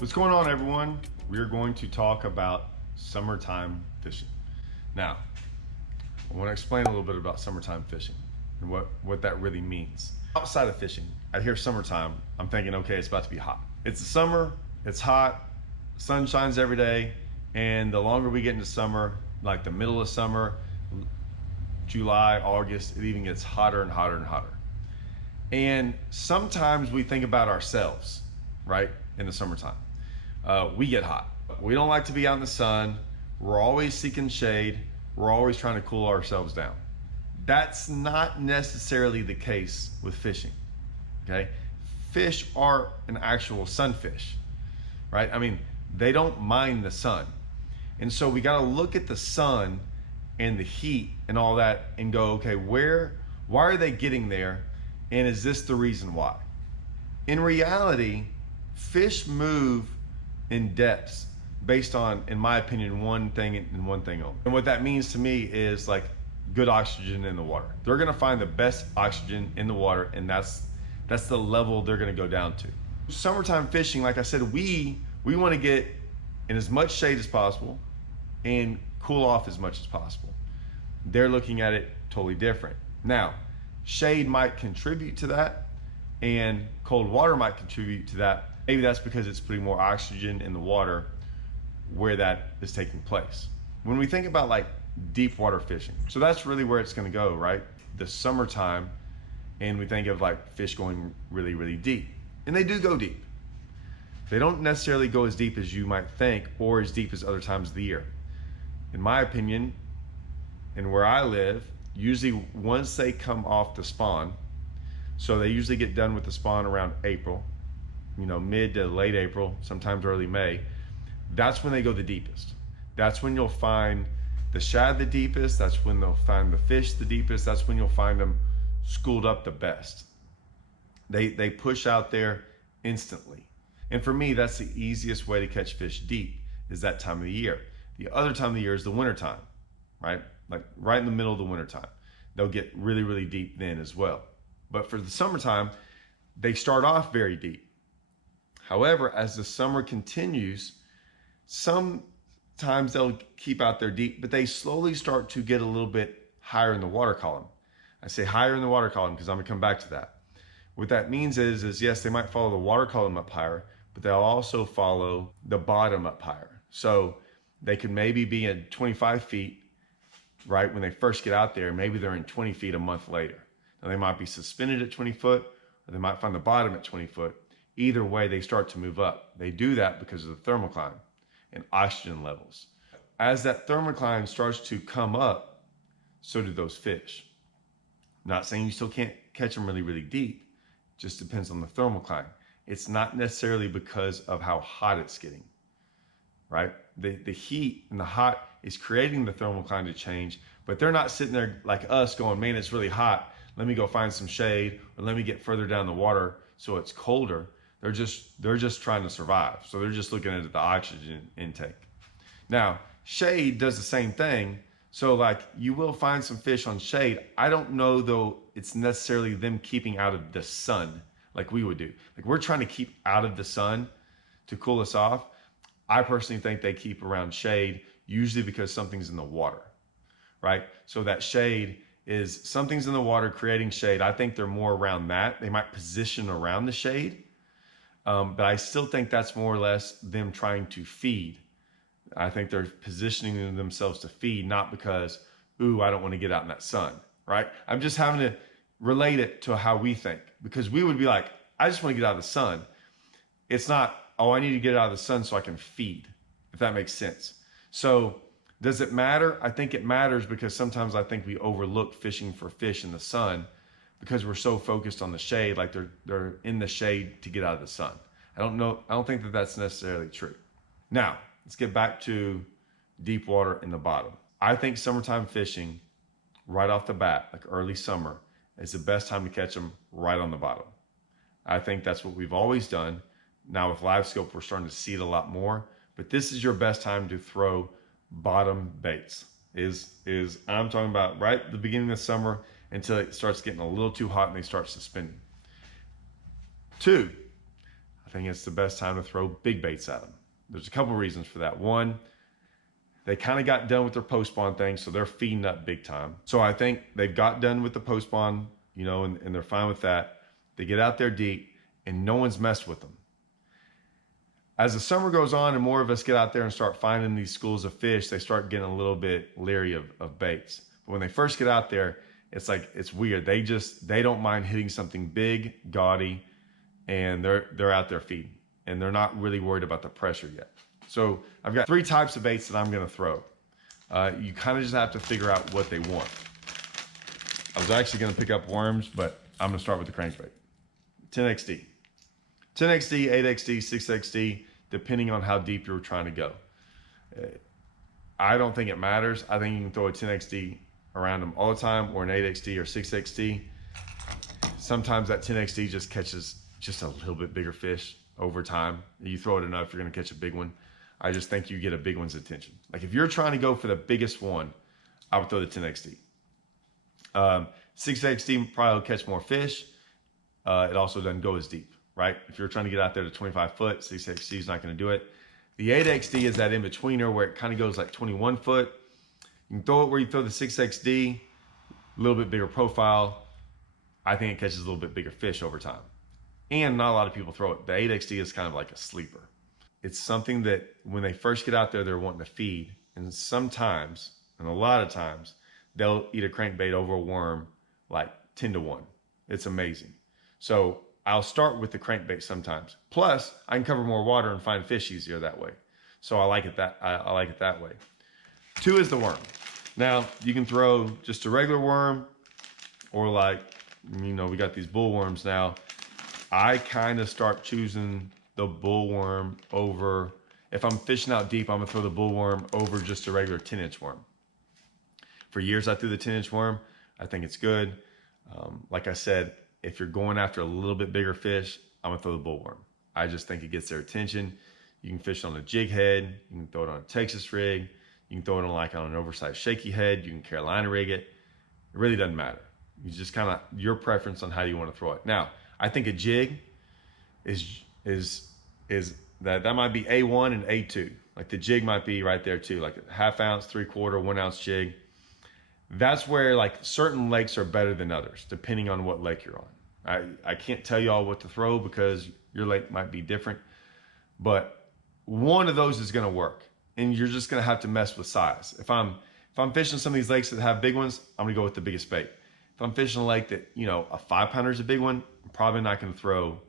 What's going on, everyone? We are going to talk about summertime fishing. Now, I want to explain a little bit about summertime fishing and what that really means. Outside of fishing, I hear summertime, I'm thinking, okay, it's about to be hot. It's the summer, it's hot, sun shines every day, and the longer we get into summer, like the middle of summer, July, August, it even gets hotter and hotter and hotter. And sometimes we think about ourselves, right, in the summertime. We get hot. We don't like to be out in the sun. We're always seeking shade. We're always trying to cool ourselves down. That's not necessarily the case with fishing, okay? Fish are an actual sunfish, right? I mean, they don't mind the sun. And so we gotta look at the sun and the heat and all that and go, okay, why are they getting there? And is this the reason why? In reality, fish move in depths based on, in my opinion, one thing and one thing only. And what that means to me is like good oxygen in the water. They're gonna find the best oxygen in the water, and that's the level they're gonna go down to. Summertime fishing, like I said, we wanna get in as much shade as possible and cool off as much as possible. They're looking at it totally different. Now, shade might contribute to that, and cold water might contribute to that. Maybe that's because it's putting more oxygen in the water where that is taking place. When we think about like deep water fishing, so that's really where it's gonna go, right? The summertime, and we think of like fish going really, really deep. And they do go deep. They don't necessarily go as deep as you might think or as deep as other times of the year. In my opinion, and where I live, usually once they come off the spawn, so they usually get done with the spawn around April, mid to late April, sometimes early May, that's when they go the deepest. That's when you'll find the shad the deepest, that's when they'll find the fish the deepest, that's when you'll find them schooled up the best. They push out there instantly. And for me, that's the easiest way to catch fish deep, is that time of the year. The other time of the year is the winter time, right? Like right in the middle of the winter time. They'll get really, really deep then as well. But for the summertime, they start off very deep. However, as the summer continues, sometimes they'll keep out there deep, but they slowly start to get a little bit higher in the water column. I say higher in the water column because I'm gonna come back to that. What that means is yes, they might follow the water column up higher, but they'll also follow the bottom up higher. So they could maybe be at 25 feet, right, when they first get out there. Maybe they're in 20 feet a month later. Now they might be suspended at 20 foot, or they might find the bottom at 20 foot. Either way, they start to move up. They do that because of the thermocline and oxygen levels. As that thermocline starts to come up, so do those fish. I'm not saying you still can't catch them really, really deep. It just depends on the thermocline. It's not necessarily because of how hot it's getting, right? The heat and the hot is creating the thermocline to change, but they're not sitting there like us going, man, it's really hot. Let me go find some shade, or let me get further down the water so it's colder. They're just trying to survive. So they're just looking at the oxygen intake. Now, shade does the same thing. So like you will find some fish on shade. I don't know though it's necessarily them keeping out of the sun like we would do. Like we're trying to keep out of the sun to cool us off. I personally think they keep around shade, usually because something's in the water, right? So that shade is something's in the water creating shade. I think they're more around that. They might position around the shade. But I still think that's more or less them trying to feed. I think they're positioning themselves to feed, not because, ooh, I don't want to get out in that sun, right? I'm just having to relate it to how we think, because we would be like, I just want to get out of the sun. It's not, oh, I need to get out of the sun so I can feed, if that makes sense. So does it matter? I think it matters because sometimes I think we overlook fishing for fish in the sun because we're so focused on the shade, like they're in the shade to get out of the sun. I don't think that that's necessarily true. Now, let's get back to deep water in the bottom. I think summertime fishing, right off the bat, like early summer, is the best time to catch them right on the bottom. I think that's what we've always done. Now with live scope, we're starting to see it a lot more, but this is your best time to throw bottom baits. I'm talking about right at the beginning of the summer, until it starts getting a little too hot and they start suspending. 2, I think it's the best time to throw big baits at them. There's a couple reasons for that. One, they kind of got done with their post spawn thing, so they're feeding up big time. So I think they've got done with the post spawn, you know, and they're fine with that. They get out there deep and no one's messed with them. As the summer goes on and more of us get out there and start finding these schools of fish, they start getting a little bit leery of baits. But when they first get out there, it's like, it's weird. They don't mind hitting something big, gaudy, and they're out there feeding. And they're not really worried about the pressure yet. So I've got 3 types of baits that I'm gonna throw. You kind of just have to figure out what they want. I was actually gonna pick up worms, but I'm gonna start with the crankbait. 10XD. 10XD, 8XD, 6XD, depending on how deep you're trying to go. I don't think it matters. I think you can throw a 10XD around them all the time, or an 8XD or 6XD. Sometimes that 10XD just catches just a little bit bigger fish over time. You throw it enough, you're gonna catch a big one. I just think you get a big one's attention. Like if you're trying to go for the biggest one, I would throw the 10XD. 6XD probably will catch more fish. It also doesn't go as deep, right? If you're trying to get out there to 25 foot, 6XD is not gonna do it. The 8XD is that in-betweener where it kind of goes like 21 foot. You can throw it where you throw the 6XD, a little bit bigger profile. I think it catches a little bit bigger fish over time. And not a lot of people throw it. The 8XD is kind of like a sleeper. It's something that when they first get out there, they're wanting to feed. And sometimes, and a lot of times, they'll eat a crankbait over a worm like 10 to 1. It's amazing. So I'll start with the crankbait sometimes. Plus, I can cover more water and find fish easier that way. So I like it that way. 2 is the worm. Now, you can throw just a regular worm, or like, you know, we got these bull worms now. I kind of start choosing the bullworm over, if I'm fishing out deep, I'm gonna throw the bullworm over just a regular 10-inch worm. For years, I threw the 10-inch worm. I think it's good. Like I said, if you're going after a little bit bigger fish, I'm gonna throw the bullworm. I just think it gets their attention. You can fish on a jig head. You can throw it on a Texas rig. You can throw it on like on an oversized shaky head. You can Carolina rig it. It really doesn't matter. You just kind of, your preference on how you want to throw it. Now, I think a jig is that might be A1 and A2. Like the jig might be right there too, like a 1/2 ounce, 3/4, 1 ounce jig. That's where like certain lakes are better than others, depending on what lake you're on. I can't tell you all what to throw because your lake might be different, but one of those is gonna work. And you're just gonna have to mess with size. If I'm fishing some of these lakes that have big ones, I'm gonna go with the biggest bait. If I'm fishing a lake that, you know, a 5-pounder is a big one, I'm probably not gonna throw,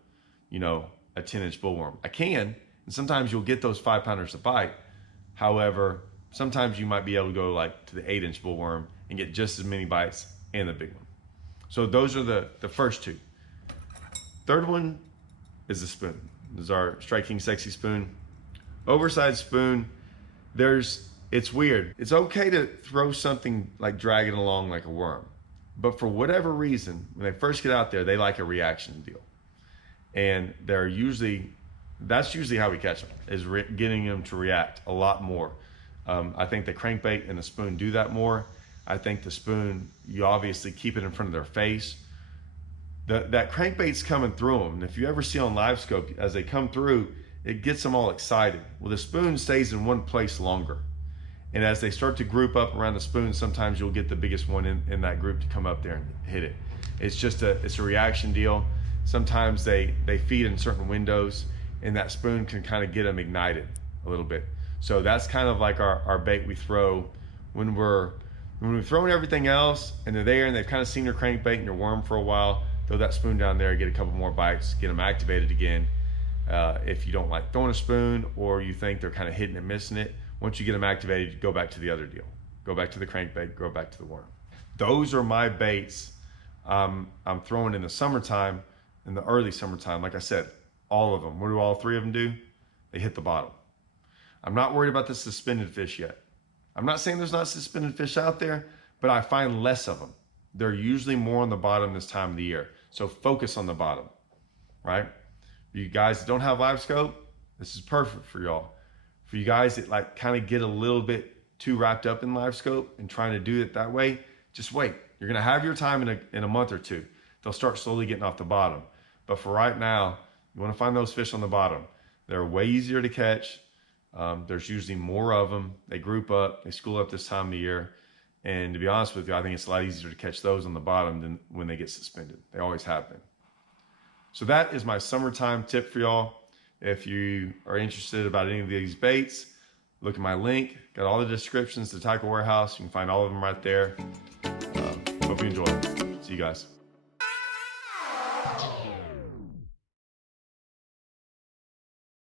you know, a 10-inch bullworm. I can, and sometimes you'll get those 5-pounders to bite. However, sometimes you might be able to go like to the 8-inch bullworm and get just as many bites and the big one. So those are the first 2. Third one is the spoon. This is our Strike King Sexy spoon. Oversized spoon. It's weird. It's okay to throw something like dragging along like a worm. But for whatever reason, when they first get out there, they like a reaction deal. And that's usually how we catch them, is getting them to react a lot more. I think the crankbait and the spoon do that more. I think the spoon, you obviously keep it in front of their face. That crankbait's coming through them. And if you ever see on live scope, as they come through, it gets them all excited. Well, the spoon stays in one place longer. And as they start to group up around the spoon, sometimes you'll get the biggest one in that group to come up there and hit it. It's a reaction deal. Sometimes they feed in certain windows, and that spoon can kind of get them ignited a little bit. So that's kind of like our bait we throw when we're throwing everything else, and they're there and they've kind of seen your crankbait and your worm for a while. Throw that spoon down there, get a couple more bites, get them activated again. If you don't like throwing a spoon, or you think they're kind of hitting and missing it, once you get them activated, go back to the other deal. Go back to the crankbait, go back to the worm. Those are my baits I'm throwing in the summertime, in the early summertime. Like I said, all of them. What do all 3 of them do? They hit the bottom. I'm not worried about the suspended fish yet. I'm not saying there's not suspended fish out there, but I find less of them. They're usually more on the bottom this time of the year. So focus on the bottom, right? For you guys that don't have live scope, this is perfect for y'all. For you guys that like kind of get a little bit too wrapped up in live scope and trying to do it that way, just wait. You're gonna have your time in a month or 2. They'll start slowly getting off the bottom. But for right now, You want to find those fish on the bottom. They're way easier to catch. There's usually more of them. They group up, they school up this time of the year. And to be honest with you, I think it's a lot easier to catch those on the bottom than when they get suspended. They always have been. So that is my summertime tip for y'all. If you are interested about any of these baits, look at my link. Got all the descriptions to Tackle Warehouse. You can find all of them right there. Hope you enjoy it. See you guys.